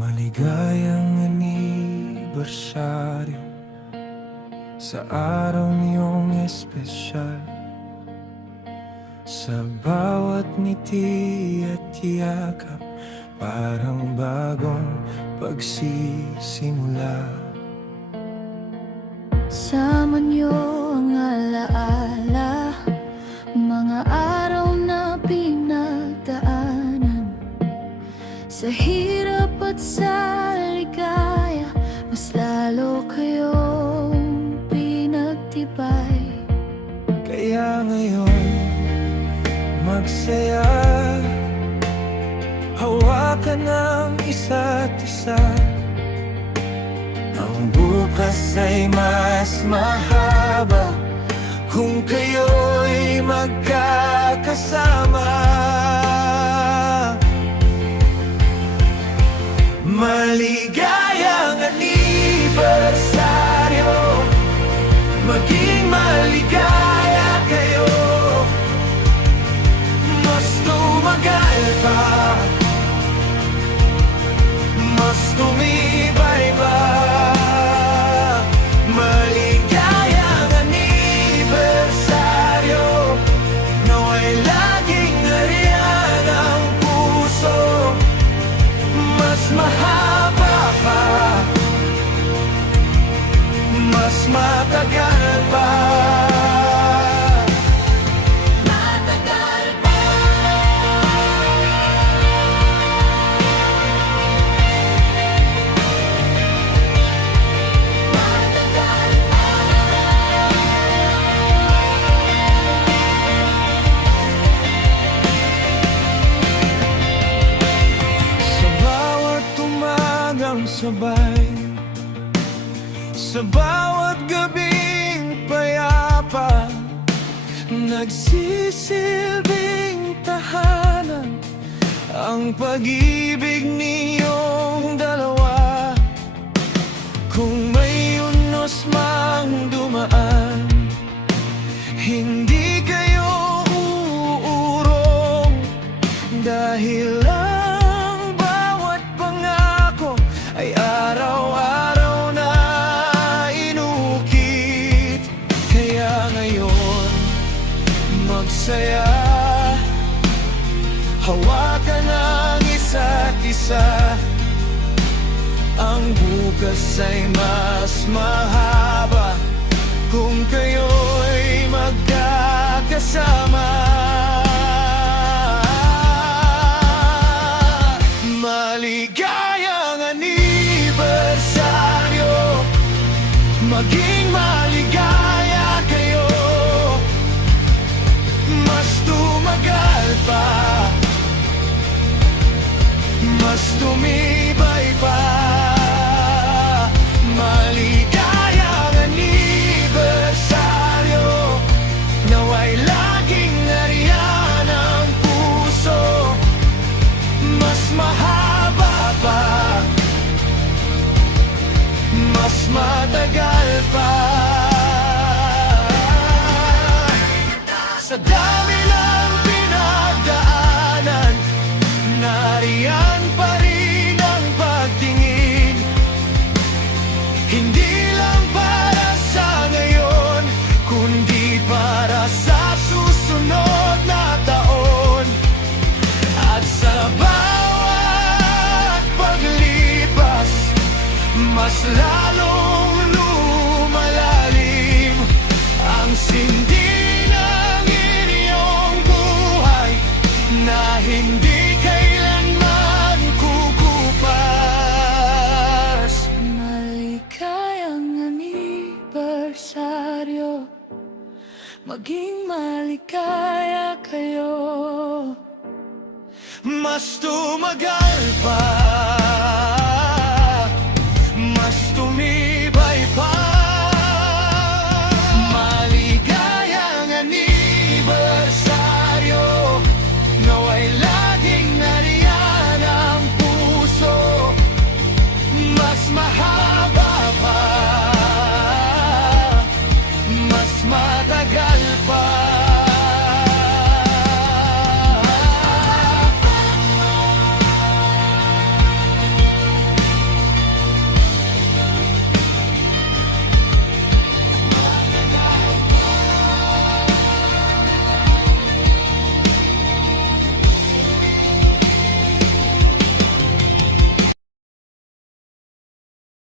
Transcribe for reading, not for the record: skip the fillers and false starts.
Maligayang anibersaryo sa araw niyong espesyal. Sa bawat ngiti at yakap, parang bagong pagsisimula. Sama niyo ang alaala, mga araw na pinagdaanan. Sa hirap at sa ligaya, mas lalo kayong pinagtibay. Kaya ngayon, magsaya, hawakan ang isa't isa. Ang bukas ay mas mahaba kung kayo'y magkakasama. Maligayang anibersaryo, maging maligaya kayo. Mas tumagal pa, mas tumibay pa. Maligayang anibersaryo, nawa'y laging nariyan ang puso. Mas mahaba pa, mas matagal pa. Sabay, sa bawat gabing payapa, nagsisilbing tahanan ang pag-ibig niyong dalawa. Kung may unos mang dumaan, hindi kayo uurong, dahil ang bawat pangako ay araw-araw na inukit. Kaya ngayon, magsaya, hawakan ang isa't isa. Ang bukas ay mas mahaba kung kayo'y magkakasama. Maligayang anibersaryo, maging maligaya kayo. Mas tumagal pa, mas tumibay pa. Maligayang anibersaryo, nawa'y laging nariyan ang puso. Mas mahaba pa, mas matagal pa. Sa dami ng pinagdaanan, nariyan pa rin ang pagtingin. Hindi lang para sa ngayon, kundi para sa susunod na taon. At sa bawat paglipas, mas lalong lumalalim ang sindi ng inyong buhay na hindi kailanman kukupas. Maligayang anibersaryo, maging maligaya kayo. Mas tumagal pa,